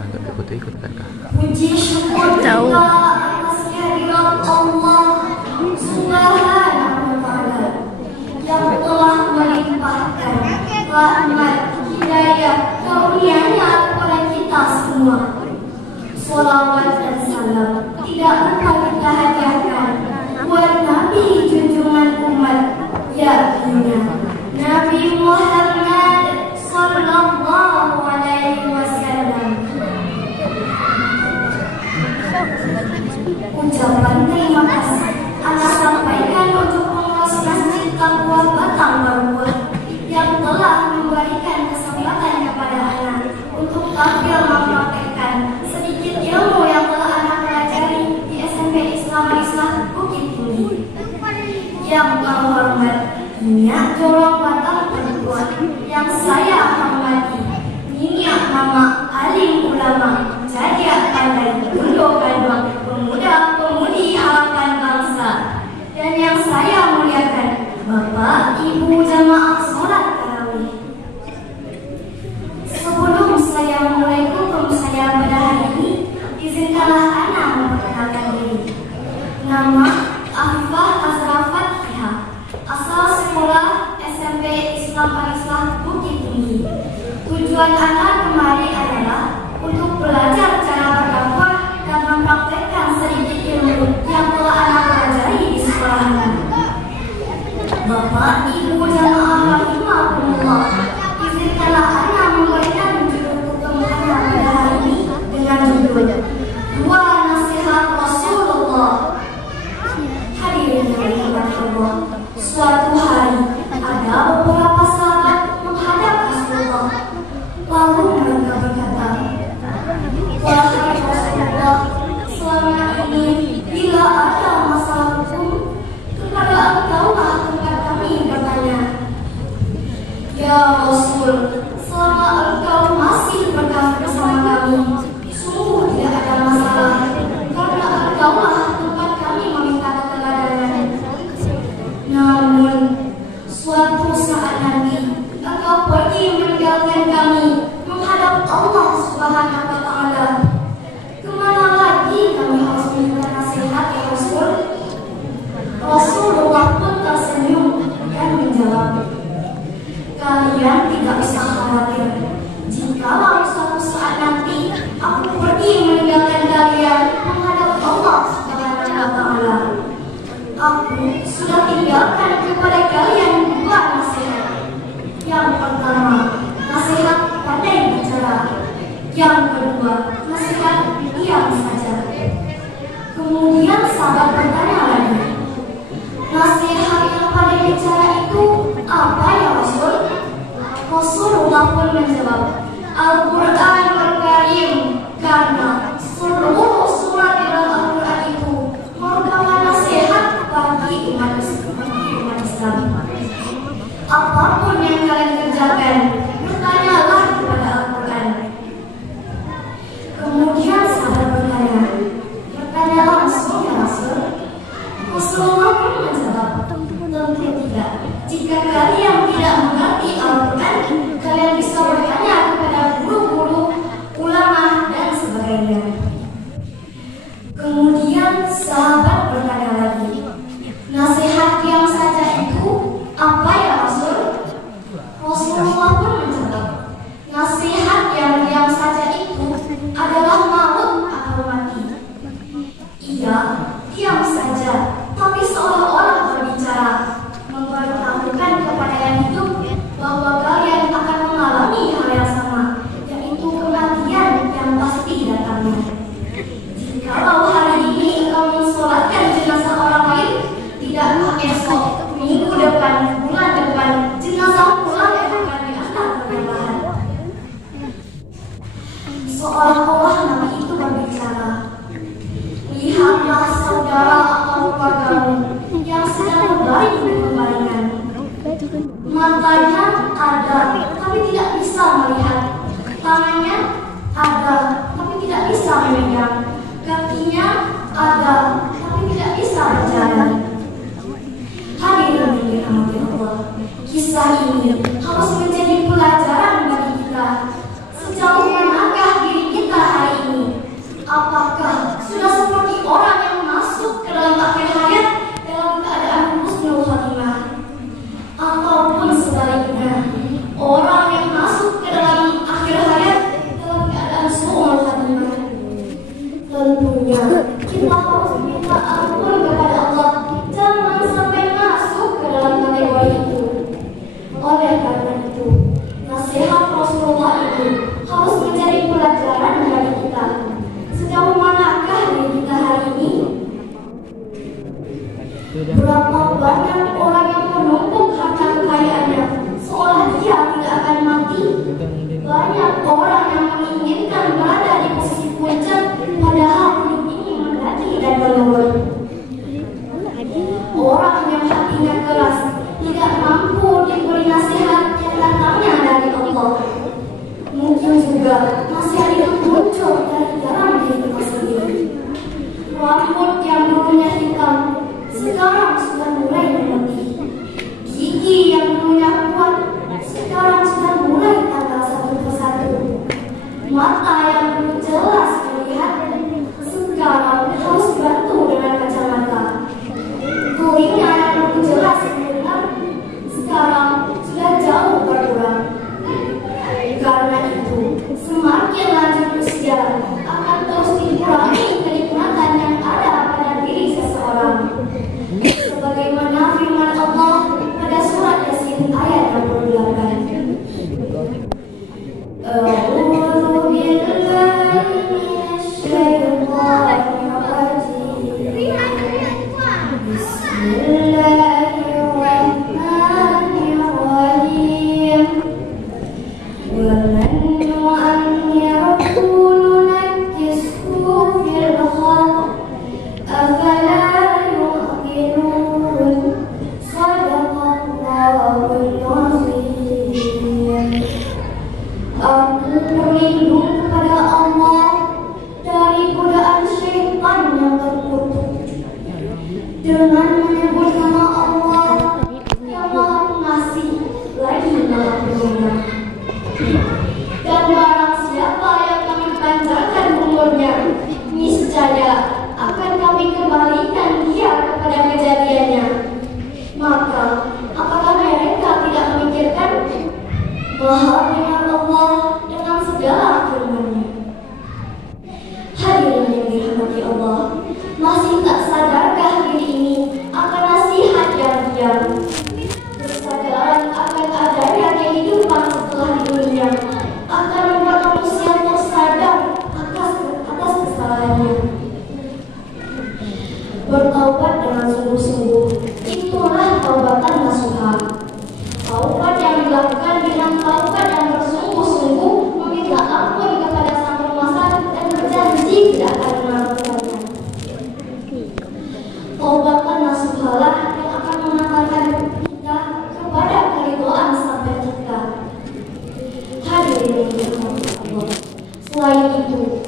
Nggak ikut-ikut kan? Puji syukur kita atas kehadirat Allah Subhanahu wa Ta'ala yang telah melimpahkan rahmat, hidayah, karunia-Nya kepada kita semua. Salawat dan salam tidak lupa kita hadiahkan buat Nabi junjungan umat, yakni Nabi Muhammad sallallahu alaihi wasallam. Ucapan terima kasih anak sampaikan untuk pengurus Masjid Taqwa Batang Marwah yang telah memberikan kesempatan kepada anak untuk tampil mempraktekkan sedikit ilmu yang telah anak pelajari di SMP Islam Bukit Tinggi. Yang terhormat Minyak Jorong Batang Marwah yang saya hormati, Minyak Mama Alim Ulama Jadiak Pandai Gundo Bandung, pemuda-pemudi harapan bangsa, dan yang saya muliakan Bapak Ibu jamaah sholat tarawih. Sebelum saya memulai hukum saya pada hari ini, izinkanlah Ana memperkenalkan diri. Nama Afifah Azrafat Fiha, asal sekolah SMP Islam Bukit Tinggi. Tujuan Ana kemari adalah untuk belajar cara berdakwah dan mempraktekkan sedikit ilmu yang telah anak pelajari di sekolah ini. Bapak Ibu jamaah rahimahumullah, izinkanlah anak memberikan judul hukum anak pada hari ini dengan judul Dua Nasihat Rasulullah. Hadirin yang rahimahullah, suatu hari ada beberapa sahabat menghadap Rasulullah, lalu mereka berkata, "Wahai Rasulullah, selama ini bila ada masalah hukum, kepada Engkaulah tempat kami bertanya." Ya Rasul, selama Engkau masih berkah bersama kami, sungguh tidak ada masalah, karena Engkaulah tempat kami meminta keteladanan. Namun suatu saat nanti Engkau pergi meninggalkan kami menghadap Allah Subhanahu wa Ta'ala. Kemana lagi kami harus minta nasihat ya Rasul? Rasulullah pun tersenyum dan menjawab, "Kalian tidak usah khawatir. Jikalau suatu saat nanti aku pergi meninggalkan kalian menghadap Allah Subhanahu wa Ta'ala, aku sudah tinggalkan kepada kalian dua nasihat. Yang pertama, nasihat pandai bicara. Yang kedua, nasihat diam saja." Kemudian sahabat bertanya lagi, "Nasihat yang pandai bicara itu apa ya Rasul?" Rasulullah pun menjawab, "Al-Quranul Karim, karena seluruh surat dalam Al-Quran itu merupakan nasihat bagi umat Islam. Apapun yang kalian kerjakan, bertanyalah kepada Al-Quran." Kemudian sahabat bertanya langsung ya Rasul? Rasulullah pun menjawab, "Tentu tidak. Jika kalian tidak mengerti Al-Quran, kalian bisa bertanya kepada guru-guru, ulama, dan sebagainya." Kemudian sahabat bertanya lagi, "Nasihat diam saja itu apa ya Rasul?" Rasulullah pun menjawab, "Nasihat yang diam saja itu adalah maut atau mati." Iya, diam saja, tapi seolah-olah berbicara, memberitahukan kepada yang hidup bahwa kalian akan mengalami hal yang sama, yaitu kematian yang pasti datangnya. Jikalau hari ini engkau mensolatkan jenazah orang lain, tidakkah esok, minggu depan, bulan depan, jenazah pula yang akan diangkat perlahan? Seolah-olah Nabi itu berbicara, "Lihatlah saudara atau keluargamu yang sedang berbaring di pembaringan. Matanya ada, tapi tidak bisa melihat. Tangannya ada, tapi tidak bisa memegang. Kakinya ada, tapi tidak bisa berjalan." Hadirin yang dirahmati Allah, kisah ini harus menjadi pelajaran bagi kita. Sejauh manakah diri kita mata yang belum jelas melihat, sekarang harus bantu dengan kacamata. Telinga yang belum jelas mendengar, sekarang sudah jauh berkurang. Karena itu, semakin lanjut usia akan terus dikurangi kenikmatan yang ada pada diri seseorang. Sebagaimana firman Allah pada surat Yasin ayat 68. A'udzu billahi minasyaitonir rajim. Bismillahirrahmanirrahim. Wa man yu'ammiru nunakkishu fil khalq afala yu'qilun. Shadaqallahul azim. Aku berlindung kepada Allah dari godaan syaitan yang terkutuk dengan menyebut nama Allah yang Maha Pengasih lagi Maha Penyayang. Dan barang siapa yang kami panjangkan umurnya, niscaya akan kami kembalikan dia kepada kejadiannya. Maka apakah mereka tidak memikirkan? Maha benar Allah dengan segala firman-Nya. Hadirin yang dirahmati Allah, masih tak sadarkah diri ini akan nasihat yang diam? Kesadaran akan adanya kehidupan setelah dunia akan membuat manusia tersadar atas kesalahannya. Bertaubat dengan sungguh-sungguh, itulah taubatan nasuha. Taubat yang dilakukan dengan taubat yang bersungguh-sungguh, meminta ampun kepada Sang Penguasa dan berjanji tidak akan melakukannya. Taubatan nasuhalah yang akan mengantarkan kita kepada keridhaan Sang Pencipta. Hadirin yang dirahmati Allah, selain itu,